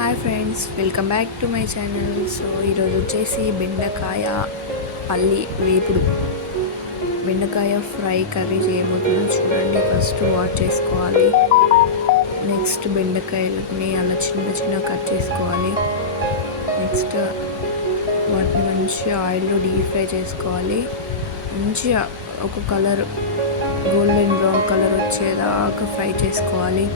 Hi friends welcome back to my channel so ఈరోజు వచ్చేసి బెండకాయ పల్లి వేపుడు. బెండకాయ ఫ్రై కర్రీ చేయబోతున్నాం. చూడండి ఫస్ట్ వాష్ చేసుకోవాలి. నెక్స్ట్ బెండకాయలని అలా చిన్న చిన్న కట్ చేసుకోవాలి. నెక్స్ట్ వాటిని మంచిగా ఆయిల్లో డీప్ ఫ్రై చేసుకోవాలి. మంచిగా ఒక కలర్ గోల్డెన్ బ్రౌన్ కలర్ వచ్చేదాకా ఫ్రై చేసుకోవాలి.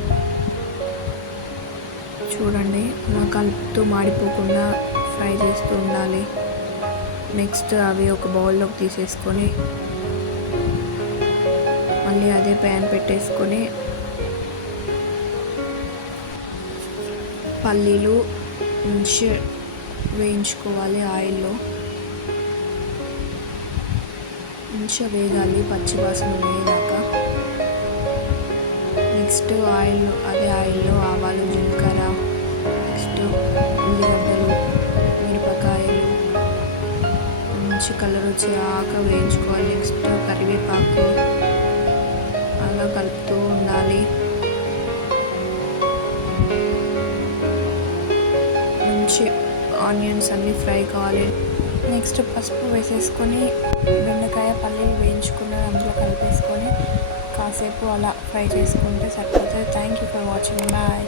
చూడండి. అలా కలుపుతూ మాడిపోకుండా ఫ్రై చేస్తూ ఉండాలి. నెక్స్ట్ అవి ఒక బౌల్లోకి తీసేసుకొని మళ్ళీ అదే ప్యాన్ పెట్టేసుకొని పల్లీలు మంచి వేయించుకోవాలి ఆయిల్లో. మంచిగా వేగాలి పచ్చివాసన వేయదాకా నెక్స్ట్ ఆయిల్ అదే ఆయిల్లో ఆవాలు జీలకర్ర మంచి కలర్ వచ్చే ఆక వేయించుకోవాలి నెక్స్ట్ కరివేపాకు అలా కలుపుతూ ఉండాలి. మంచి ఆనియన్స్ అన్నీ ఫ్రై కావాలి. నెక్స్ట్ పసుపు వేసేసుకొని బెండకాయ పల్లీలు వేయించుకున్న అందులో కలిపేసుకొని కాసేపు అలా ఫ్రై చేసుకుంటే సరిపోతుంది. Thank you for watching bye